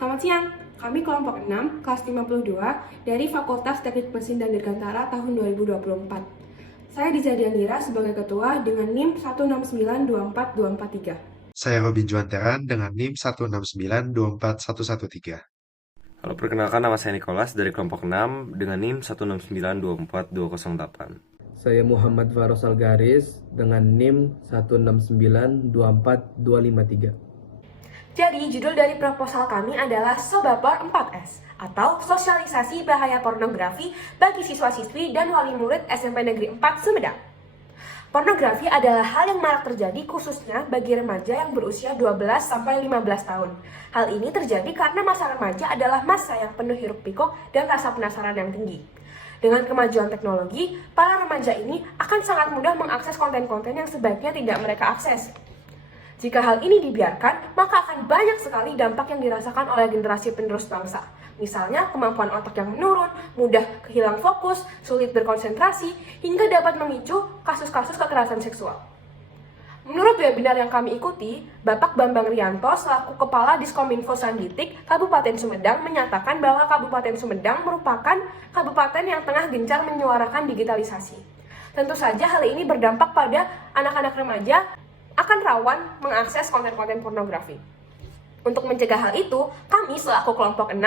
Selamat siang, kami kelompok 6, kelas 52 dari Fakultas Teknik Mesin dan Dirgantara tahun 2024. Saya Diza Diandira sebagai ketua dengan NIM 16924243. Saya Robin Juanteran dengan NIM 16924113. Halo, perkenalkan nama saya Nicholas dari kelompok 6 dengan NIM 16924208. Saya Muhammad Faros Algaris dengan NIM 16924253. Jadi, judul dari proposal kami adalah Sobaper 4S atau Sosialisasi Bahaya Pornografi bagi Siswa-siswi dan Wali Murid SMP Negeri 4 Sumedang. Pornografi adalah hal yang marak terjadi khususnya bagi remaja yang berusia 12-15 tahun. Hal ini terjadi karena masa remaja adalah masa yang penuh hiruk-pikuk dan rasa penasaran yang tinggi. Dengan kemajuan teknologi, para remaja ini akan sangat mudah mengakses konten-konten yang sebaiknya tidak mereka akses. Jika hal ini dibiarkan, maka akan banyak sekali dampak yang dirasakan oleh generasi penerus bangsa. Misalnya, kemampuan otak yang menurun, mudah kehilang fokus, sulit berkonsentrasi, hingga dapat memicu kasus-kasus kekerasan seksual. Menurut webinar yang kami ikuti, Bapak Bambang Rianto selaku Kepala Diskominfo Sanditik Kabupaten Sumedang menyatakan bahwa Kabupaten Sumedang merupakan kabupaten yang tengah gencar menyuarakan digitalisasi. Tentu saja hal ini berdampak pada anak-anak remaja akan rawan mengakses konten-konten pornografi. Untuk mencegah hal itu, kami selaku kelompok 6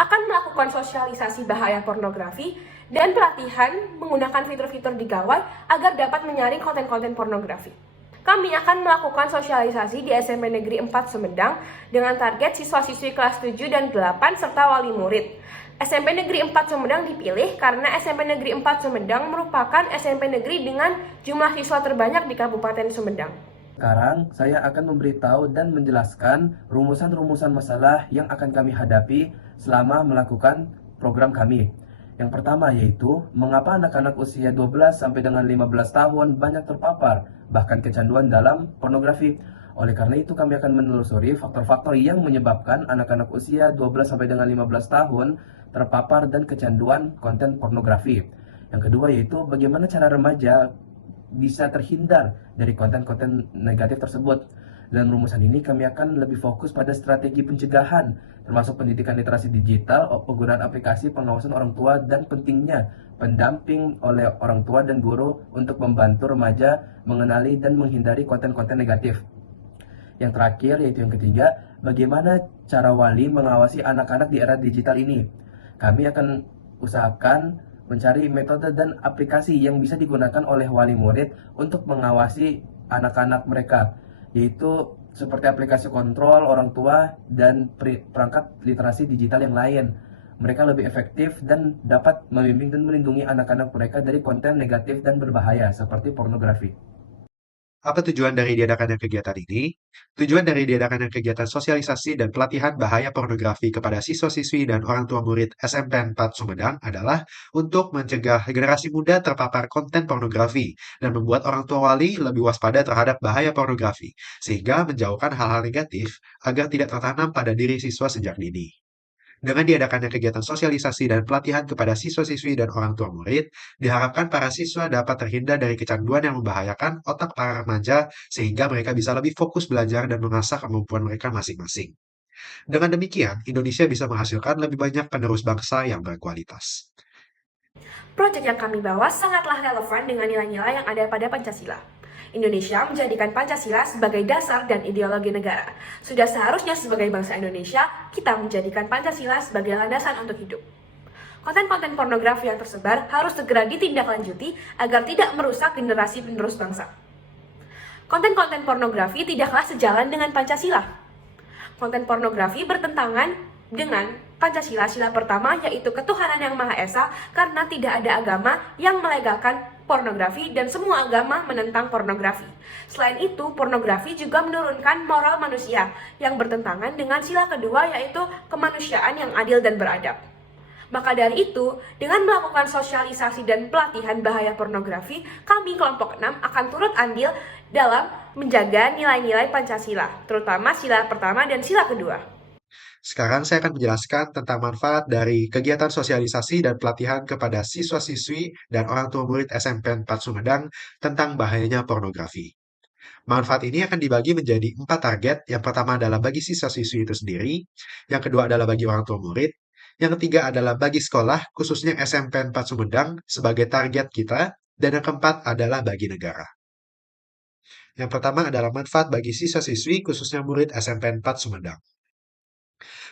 akan melakukan sosialisasi bahaya pornografi dan pelatihan menggunakan fitur-fitur di gawai agar dapat menyaring konten-konten pornografi. Kami akan melakukan sosialisasi di SMP Negeri 4 Sumedang dengan target siswa-siswi kelas 7 dan 8 serta wali murid. SMP Negeri 4 Sumedang dipilih karena SMP Negeri 4 Sumedang merupakan SMP negeri dengan jumlah siswa terbanyak di Kabupaten Sumedang. Sekarang saya akan memberitahu dan menjelaskan rumusan-rumusan masalah yang akan kami hadapi selama melakukan program kami. Yang pertama yaitu, mengapa anak-anak usia 12 sampai dengan 15 tahun banyak terpapar, bahkan kecanduan dalam pornografi. Oleh karena itu kami akan menelusuri faktor-faktor yang menyebabkan anak-anak usia 12 sampai dengan 15 tahun terpapar dan kecanduan konten pornografi. Yang kedua yaitu, bagaimana cara remaja bisa terhindar dari konten-konten negatif tersebut. Dalam rumusan ini kami akan lebih fokus pada strategi pencegahan, termasuk pendidikan literasi digital, penggunaan aplikasi pengawasan orang tua, dan pentingnya pendamping oleh orang tua dan guru untuk membantu remaja mengenali dan menghindari konten-konten negatif. Yang terakhir yaitu yang ketiga, bagaimana cara wali mengawasi anak-anak di era digital ini. Kami akan usahakan mencari metode dan aplikasi yang bisa digunakan oleh wali murid untuk mengawasi anak-anak mereka, yaitu seperti aplikasi kontrol orang tua dan perangkat literasi digital yang lain. Mereka lebih efektif dan dapat membimbing dan melindungi anak-anak mereka dari konten negatif dan berbahaya seperti pornografi. Apa tujuan dari diadakannya kegiatan ini? Tujuan dari diadakannya kegiatan sosialisasi dan pelatihan bahaya pornografi kepada siswa-siswi dan orang tua murid SMP 4 Sumedang adalah untuk mencegah generasi muda terpapar konten pornografi dan membuat orang tua wali lebih waspada terhadap bahaya pornografi, sehingga menjauhkan hal-hal negatif agar tidak tertanam pada diri siswa sejak dini. Dengan diadakannya kegiatan sosialisasi dan pelatihan kepada siswa-siswi dan orang tua murid, diharapkan para siswa dapat terhindar dari kecanduan yang membahayakan otak para remaja sehingga mereka bisa lebih fokus belajar dan mengasah kemampuan mereka masing-masing. Dengan demikian, Indonesia bisa menghasilkan lebih banyak penerus bangsa yang berkualitas. Proyek yang kami bawa sangatlah relevan dengan nilai-nilai yang ada pada Pancasila. Indonesia menjadikan Pancasila sebagai dasar dan ideologi negara. Sudah seharusnya sebagai bangsa Indonesia, kita menjadikan Pancasila sebagai landasan untuk hidup. Konten-konten pornografi yang tersebar harus segera ditindaklanjuti agar tidak merusak generasi penerus bangsa. Konten-konten pornografi tidaklah sejalan dengan Pancasila. Konten pornografi bertentangan dengan Pancasila, sila pertama yaitu ketuhanan yang Maha Esa, karena tidak ada agama yang melegalkan pornografi dan semua agama menentang pornografi. Selain itu, pornografi juga menurunkan moral manusia yang bertentangan dengan sila kedua yaitu kemanusiaan yang adil dan beradab. Maka dari itu, dengan melakukan sosialisasi dan pelatihan bahaya pornografi, kami kelompok 6 akan turut andil dalam menjaga nilai-nilai Pancasila, terutama sila pertama dan sila kedua. Sekarang saya akan menjelaskan tentang manfaat dari kegiatan sosialisasi dan pelatihan kepada siswa-siswi dan orang tua murid SMP 4 Sumedang tentang bahayanya pornografi. Manfaat ini akan dibagi menjadi 4 target. Yang pertama adalah bagi siswa-siswi itu sendiri, yang kedua adalah bagi orang tua murid, yang ketiga adalah bagi sekolah, khususnya SMP 4 Sumedang sebagai target kita, dan yang keempat adalah bagi negara. Yang pertama adalah manfaat bagi siswa-siswi, khususnya murid SMP 4 Sumedang.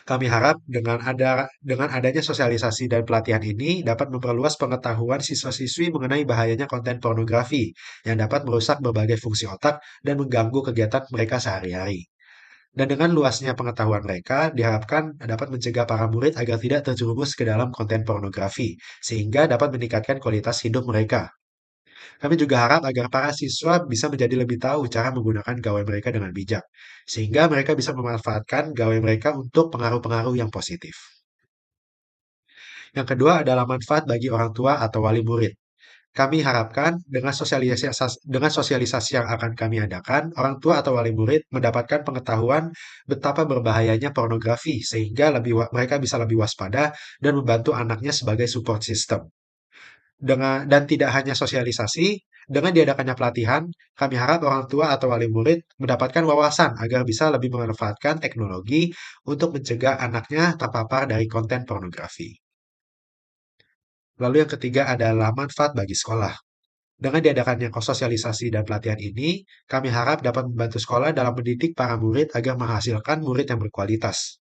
Kami harap dengan adanya sosialisasi dan pelatihan ini dapat memperluas pengetahuan siswa-siswi mengenai bahayanya konten pornografi yang dapat merusak berbagai fungsi otak dan mengganggu kegiatan mereka sehari-hari. Dan dengan luasnya pengetahuan mereka, diharapkan dapat mencegah para murid agar tidak terjerumus ke dalam konten pornografi, sehingga dapat meningkatkan kualitas hidup mereka. Kami juga harap agar para siswa bisa menjadi lebih tahu cara menggunakan gawai mereka dengan bijak, sehingga mereka bisa memanfaatkan gawai mereka untuk pengaruh-pengaruh yang positif. Yang kedua adalah manfaat bagi orang tua atau wali murid. Kami harapkan dengan sosialisasi yang akan kami adakan, orang tua atau wali murid mendapatkan pengetahuan betapa berbahayanya pornografi, sehingga mereka bisa lebih waspada dan membantu anaknya sebagai support system. Dan tidak hanya sosialisasi, dengan diadakannya pelatihan, kami harap orang tua atau wali murid mendapatkan wawasan agar bisa lebih memanfaatkan teknologi untuk mencegah anaknya terpapar dari konten pornografi. Lalu yang ketiga adalah manfaat bagi sekolah. Dengan diadakannya sosialisasi dan pelatihan ini, kami harap dapat membantu sekolah dalam mendidik para murid agar menghasilkan murid yang berkualitas.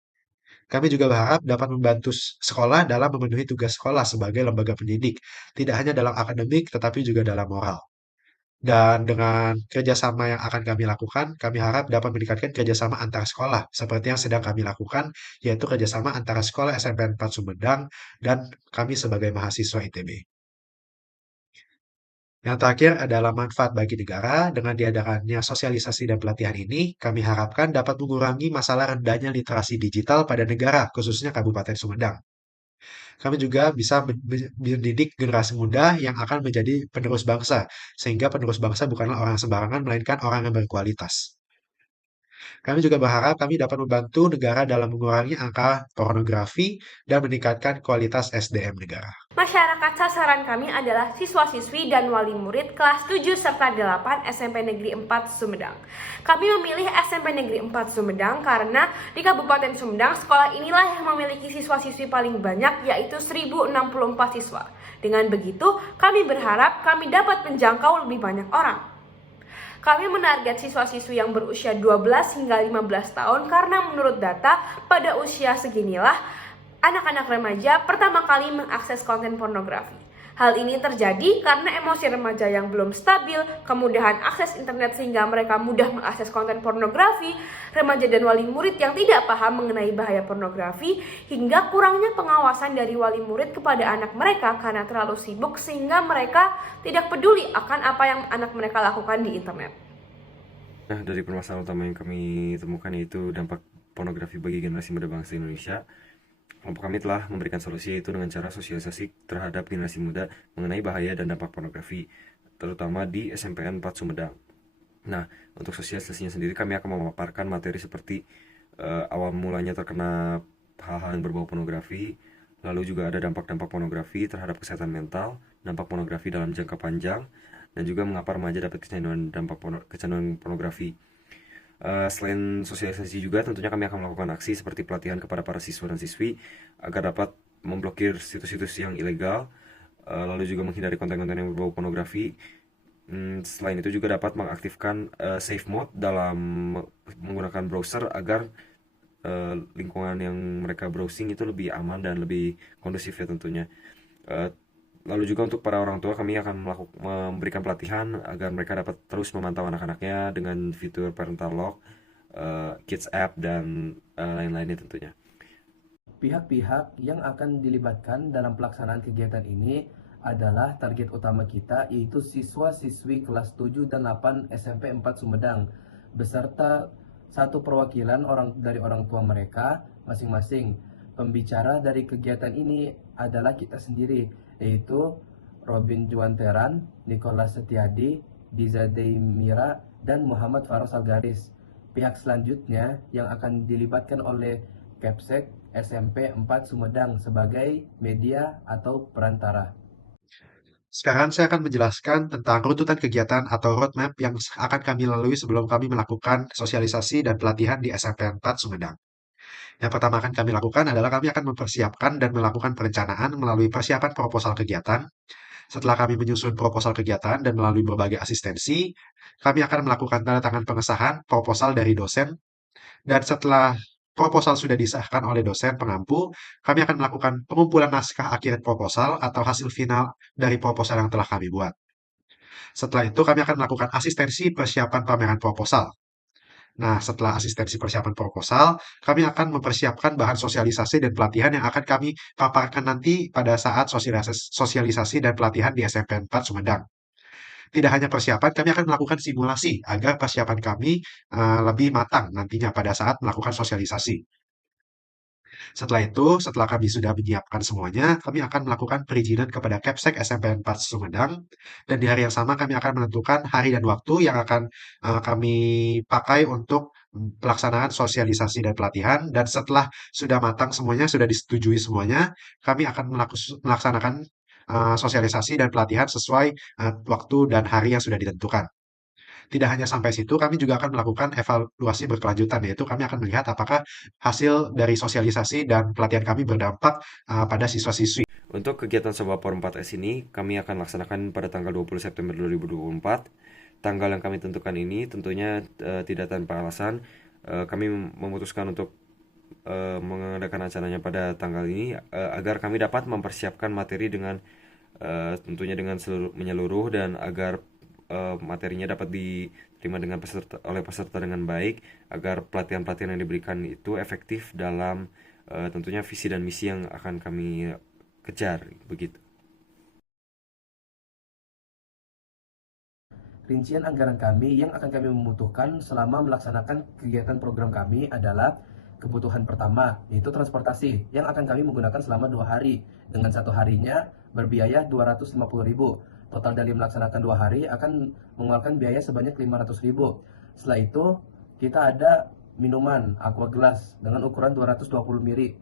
Kami juga berharap dapat membantu sekolah dalam memenuhi tugas sekolah sebagai lembaga pendidik, tidak hanya dalam akademik tetapi juga dalam moral. Dan dengan kerjasama yang akan kami lakukan, kami harap dapat meningkatkan kerjasama antar sekolah, seperti yang sedang kami lakukan, yaitu kerjasama antara sekolah SMP 4 Sumedang dan kami sebagai mahasiswa ITB. Yang terakhir adalah manfaat bagi negara. Dengan diadakannya sosialisasi dan pelatihan ini, kami harapkan dapat mengurangi masalah rendahnya literasi digital pada negara, khususnya Kabupaten Sumedang. Kami juga bisa mendidik generasi muda yang akan menjadi penerus bangsa, sehingga penerus bangsa bukanlah orang sembarangan, melainkan orang yang berkualitas. Kami juga berharap kami dapat membantu negara dalam mengurangi angka pornografi dan meningkatkan kualitas SDM negara. Masyarakat sasaran kami adalah siswa-siswi dan wali murid kelas 7 serta 8 SMP Negeri 4 Sumedang. Kami memilih SMP Negeri 4 Sumedang karena di Kabupaten Sumedang sekolah inilah yang memiliki siswa-siswi paling banyak, yaitu 1064 siswa. Dengan begitu, kami berharap kami dapat menjangkau lebih banyak orang. Kami menarget siswa-siswi yang berusia 12 hingga 15 tahun karena menurut data pada usia seginilah anak-anak remaja pertama kali mengakses konten pornografi. Hal ini terjadi karena emosi remaja yang belum stabil, kemudahan akses internet sehingga mereka mudah mengakses konten pornografi, remaja dan wali murid yang tidak paham mengenai bahaya pornografi, hingga kurangnya pengawasan dari wali murid kepada anak mereka karena terlalu sibuk sehingga mereka tidak peduli akan apa yang anak mereka lakukan di internet. Nah, dari permasalahan utama yang kami temukan yaitu dampak pornografi bagi generasi muda bangsa Indonesia, kelompok kami telah memberikan solusi yaitu dengan cara sosialisasi terhadap generasi muda mengenai bahaya dan dampak pornografi, terutama di SMPN 4 Sumedang. Nah, untuk sosialisasinya sendiri kami akan memaparkan materi seperti awal mulanya terkena hal-hal yang berbau pornografi, lalu juga ada dampak-dampak pornografi terhadap kesehatan mental, dampak pornografi dalam jangka panjang, dan juga mengapa remaja dapat kecanduan kecanduan pornografi. Selain sosialisasi juga tentunya kami akan melakukan aksi seperti pelatihan kepada para siswa dan siswi agar dapat memblokir situs-situs yang ilegal, lalu juga menghindari konten-konten yang berbau pornografi. Selain itu juga dapat mengaktifkan safe mode dalam menggunakan browser agar lingkungan yang mereka browsing itu lebih aman dan lebih kondusif ya tentunya. Lalu juga untuk para orang tua kami akan memberikan pelatihan agar mereka dapat terus memantau anak-anaknya dengan fitur parental lock, kids app dan lain-lainnya tentunya. Pihak-pihak yang akan dilibatkan dalam pelaksanaan kegiatan ini adalah target utama kita, yaitu siswa-siswi kelas 7 dan 8 SMP 4 Sumedang beserta satu perwakilan dari orang tua mereka masing-masing. Pembicara dari kegiatan ini adalah kita sendiri, yaitu Robin Juanteran, Nicholas Setiadi, Diza Deimira, dan Muhammad Faros Algaris. Pihak selanjutnya yang akan dilibatkan oleh Kepsek SMP 4 Sumedang sebagai media atau perantara. Sekarang saya akan menjelaskan tentang runtutan kegiatan atau roadmap yang akan kami lalui sebelum kami melakukan sosialisasi dan pelatihan di SMP 4 Sumedang. Yang pertama akan kami lakukan adalah kami akan mempersiapkan dan melakukan perencanaan melalui persiapan proposal kegiatan. Setelah kami menyusun proposal kegiatan dan melalui berbagai asistensi, kami akan melakukan tanda tangan pengesahan proposal dari dosen. Dan setelah proposal sudah disahkan oleh dosen pengampu, kami akan melakukan pengumpulan naskah akhir proposal atau hasil final dari proposal yang telah kami buat. Setelah itu, kami akan melakukan asistensi persiapan pameran proposal. Nah, setelah asistensi persiapan proposal, kami akan mempersiapkan bahan sosialisasi dan pelatihan yang akan kami paparkan nanti pada saat sosialisasi dan pelatihan di SMP 4 Sumedang. Tidak hanya persiapan, kami akan melakukan simulasi agar persiapan kami lebih matang nantinya pada saat melakukan sosialisasi. Setelah itu, setelah kami sudah menyiapkan semuanya, kami akan melakukan perizinan kepada Kepsek SMP 4 Sumedang, dan di hari yang sama kami akan menentukan hari dan waktu yang akan kami pakai untuk pelaksanaan sosialisasi dan pelatihan, dan setelah sudah matang semuanya, sudah disetujui semuanya, kami akan melaksanakan sosialisasi dan pelatihan sesuai waktu dan hari yang sudah ditentukan. Tidak hanya sampai situ, kami juga akan melakukan evaluasi berkelanjutan, yaitu kami akan melihat apakah hasil dari sosialisasi dan pelatihan kami berdampak pada siswa-siswi. Untuk kegiatan Sobapor 4S ini, kami akan laksanakan pada tanggal 20 September 2024. Tanggal yang kami tentukan ini tentunya tidak tanpa alasan. Kami memutuskan untuk mengadakan acaranya pada tanggal ini agar kami dapat mempersiapkan materi dengan tentunya dengan menyeluruh dan agar materinya dapat diterima dengan oleh peserta dengan baik, agar pelatihan-pelatihan yang diberikan itu efektif dalam tentunya visi dan misi yang akan kami kejar, begitu. Rincian anggaran kami yang akan kami membutuhkan selama melaksanakan kegiatan program kami adalah kebutuhan pertama, yaitu transportasi, yang akan kami menggunakan selama 2 hari, dengan satu harinya berbiaya 250.000. Total dari melaksanakan 2 hari akan mengeluarkan biaya sebanyak 500.000. Setelah itu, kita ada minuman aqua gelas dengan ukuran 220 ml.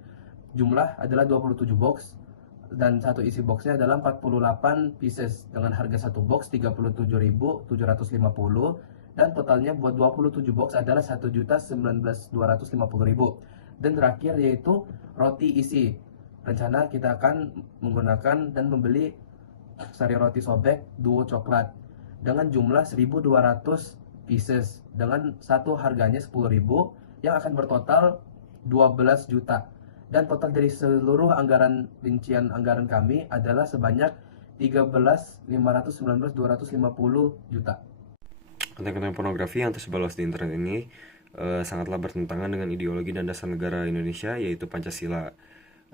Jumlah adalah 27 box, dan satu isi boxnya adalah 48 pieces dengan harga satu box 37.750, dan totalnya buat 27 box adalah 1.019.250.000. Dan terakhir yaitu roti isi. Rencana kita akan menggunakan dan membeli sari roti sobek duo coklat dengan jumlah 1.200 pieces dengan satu harganya 10.000, yang akan bertotal 12 juta. Dan total dari seluruh rincian anggaran kami adalah sebanyak 13.519.250 juta. Konten-konten pornografi yang tersebar luas di internet ini sangatlah bertentangan dengan ideologi dan dasar negara Indonesia, yaitu Pancasila.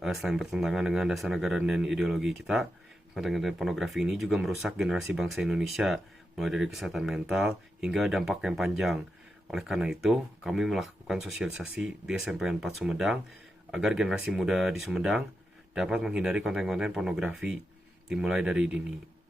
Selain bertentangan dengan dasar negara dan ideologi kita, konten-konten pornografi ini juga merusak generasi bangsa Indonesia, mulai dari kesehatan mental hingga dampak yang panjang. Oleh karena itu, kami melakukan sosialisasi di SMP 4 Sumedang agar generasi muda di Sumedang dapat menghindari konten-konten pornografi dimulai dari dini.